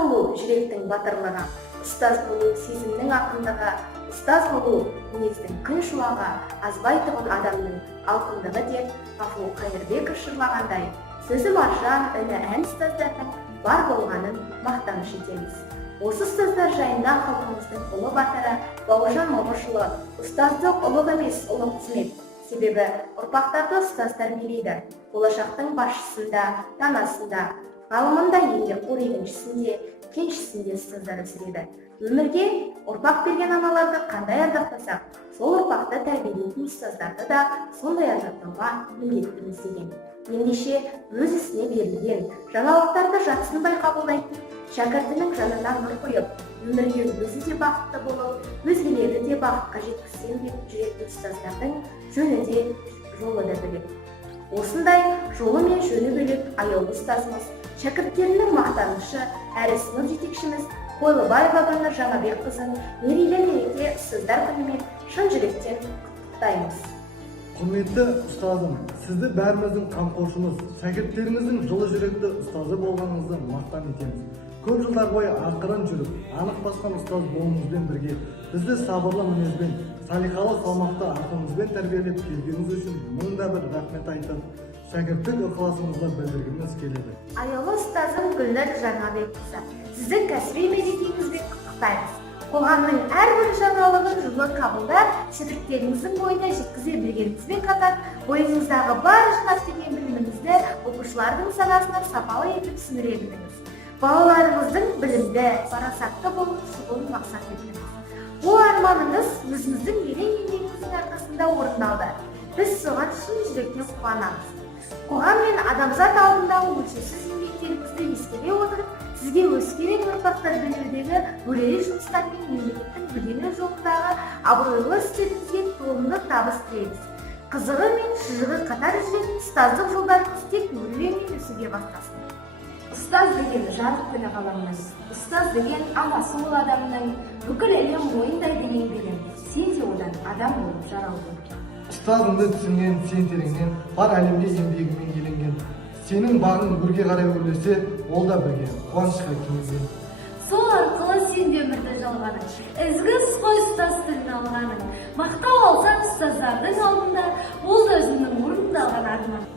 болу жүректің батырлығы, ұстаз болу сезімнің ақындығы, ұстаз болу мінездің күн шуағы, азбайтұғын адамның алқындығы деп Ғафу Қайырбеков жырлағандай, сөзі маржан, үні ән ұстаздардың бар болғанын мақтаныш етеміз. Осы ұстаздар жайында халқымыздың ұлы батыры Бауыржан Момышұлы ұстаздық ұлық емес, ұлы қызмет. Себебі ұрпақтарды ұстаз тәрбиелейді. Болашақтың басшысында, данасында, ғалымында, еңбекқор егіншісінде, кеншісінде ұстаздар өсіреді. Өмірге ұрпақ берген аналарды қандай ардақтасақ, сол ұрпақты тәрбиелейтін ұстаздарды да сондай ардақтауға міндеттіміз деген. Ендеше өз ісіне берілген, жаңалықтарды жатсынбай қабылдайтын, шәкіртінің жанына нұр қойып, өмірге өзі де бақытты болып, өзгелерді де бақытқа жеткізсем деп жүретін ұстаздардың жөні де, жолы да бөлек. Осындай жолы мен жөні бөлек аяулы ұстазымыз, шәкірттерінің мақтанышы, әрі сынып жетекшіміз Қойлыбаева Гүлнұр Жаңабекқызын мерейлі мереке ұстаздар күнімен шын жүректен құттықтаймыз. Құрметті ұстазым, сізді бәріміздің қамқоршымыз, шәкірттеріңіздің жылы жүректі ұстазы болғаныңызды мақтан етеміз. Көп жылдар бойы ақырын жүріп, анық басқан ұстаз болуыңызбен бірге, бізді сабырлы мінезбен, салиқалы салмақты ақылыңызбен тәрбиелеп келгеніңіз үшін мыңда бір рахмет айтып, шәкірттік ықыласыңызды білдіргіміз келеді. Аяулы ұстазым Гүлнұр Жаңабекқызы, сіздің кәсіби мерекеңізбен құттықтаймыз. Қоғамның әрбір жаңалығын жылы қабылдап, шәкірттеріңіздің бойына жеткізе білгеніңізбен қатар, бойыңыздағы бар жинап деген біліміңізді оқушылардың санасына сапалы етіп сіңіре білдіңіз. Балаларыңыздың білімді, парасатты болуын шығуын мақсат еттіңіз. Бұл арманыңыз өзіңіздің ерен еңбегіңіздің арқасында орындалды. Біз соған шын жүректен қуанамыз. Қоғам мен адамзат алдындағы өлшеусіз еңбектеріңізді ескере отырып, сізге өскелең ұрпақтар білдірудегі өрелі жұмыстар мен мемлекеттің гүлдену жолындағы абыройлы істеріңізге толымды табыс тілейміз. Қызығы мен шыжығы қатар жүретін ұстаздық жолдарыңыз тек өрлеу мен өсуге бастасын. Ұстаз деген жарық күні ғаламның, ұстаз деген анасы ол адамның, бүкіл әлем мойындайды еңбегін, сен де одан адам болып жаралдың. Ұстазыңды түсінген сен тереңнен, бар әлемге еңбегімен еленген. Сенің бағың өрге қарай өрлесе, ол да бірге қуанышқа кенелген. Сол арқылы сен де өмірді жалғаның, ізгі сой ұстаздығын алғаның. Мақтау алсаң ұстаздардың алдында, ол да өзіңнің орындалған арман.